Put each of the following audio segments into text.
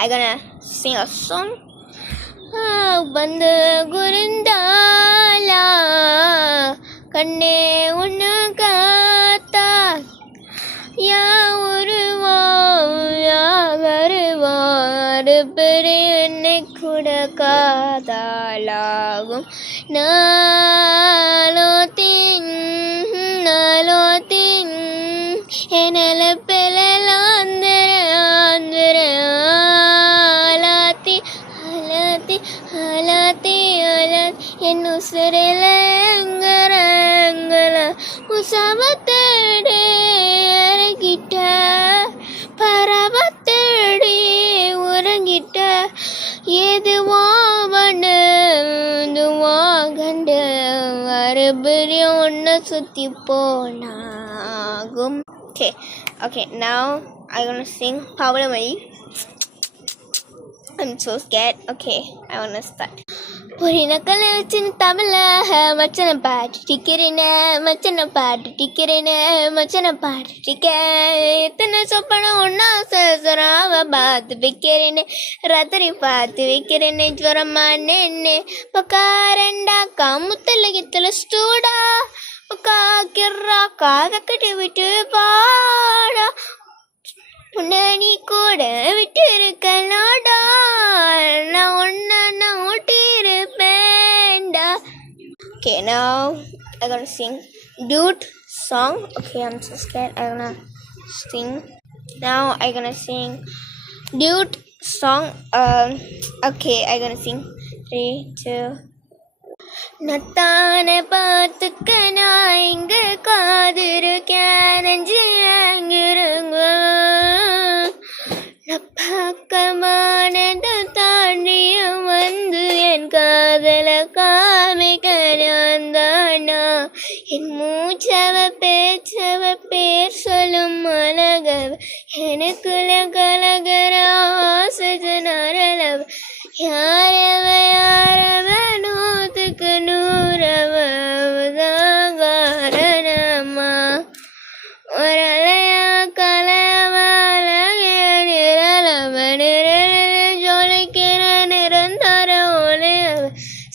I'm gonna sing a song. வந்து குருந்தாலா கண்ணே உன்னு காத்தா யா உருவா வருவாரு பெரிய என்னை கூட காதாலாகும் நாலோ திங் என்னல பெலாந்திர ஆந்திர ஆலாத்தி ஆலாத்தி ஆலாத்தி ஆலாத்தி என் உசுரில எங்கர உசவத்தேடி இறங்கிட்ட பரவத்தேடி உறங்கிட்ட எதுவோ பண்ணு இதுவோ கண்டு மறுபடியும் ஒன்று சுற்றி போனாகும். Okay, now I'm gonna sing Pavalamari. I'm so scared. Okay, I wanna start. Purina kalachin tamla machana paat tikirine machana paat tikirine machana paat tikka itna sopana onna sasarava baat vikirine ratri paat vikirine jvarama nenne pakaranda kamutalagittala studa காக்கிறா காக கட்டி விட்டு பாடா உன்னை நீ கூட விட்டு இருக்கலாடா நான் ஒன்ன ஓட்டிருப்பேன்டா. Okay, now I'm gonna sing dude song. Okay, I'm so scared. I'm gonna sing. Now I'm gonna sing dude song. Okay, I'm gonna sing 3, 2. நத்தான பார்த்துக்க நான் இங்க காதிருக்கேன் நெஞ்சு அங்கிருங்க பக்கமானது தாண்டியும் வந்து என் காதல காமிக்கிறாந்தானா என் மூச்சவ பேச்சவ பேர் சொல்லும் அழகவ எனக்குள்ள கலகர ஆசஜனரளவ யாரவ நூத்துக்கு நூறவதாகாரணமா ஒரலையா கலவாலக நிரளவ ஜொலிக்கிற நிரந்தர ஒளியவ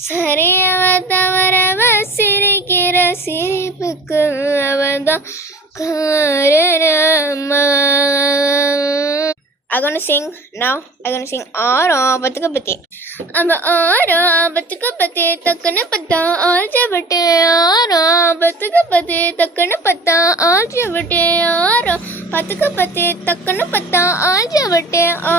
சரியவ தவறவ சிரிக்கிற சிரிப்புக்கு அவதான் காரணமா. I'm gonna sing now. I'm gonna sing ஆரோ பத்துக்க பத்தி அவ ஆரோ பத்துக்க பத்தி தக்கன பத்தா ஆல்ஜபட்டு ஆரோ பத்துக்க பத்தி தக்கன பத்தா ஆல்ஜபட்டு ஆரோ பத்துக்க பத்தி தக்கன பத்தா ஆல்ஜபட்டு ஆ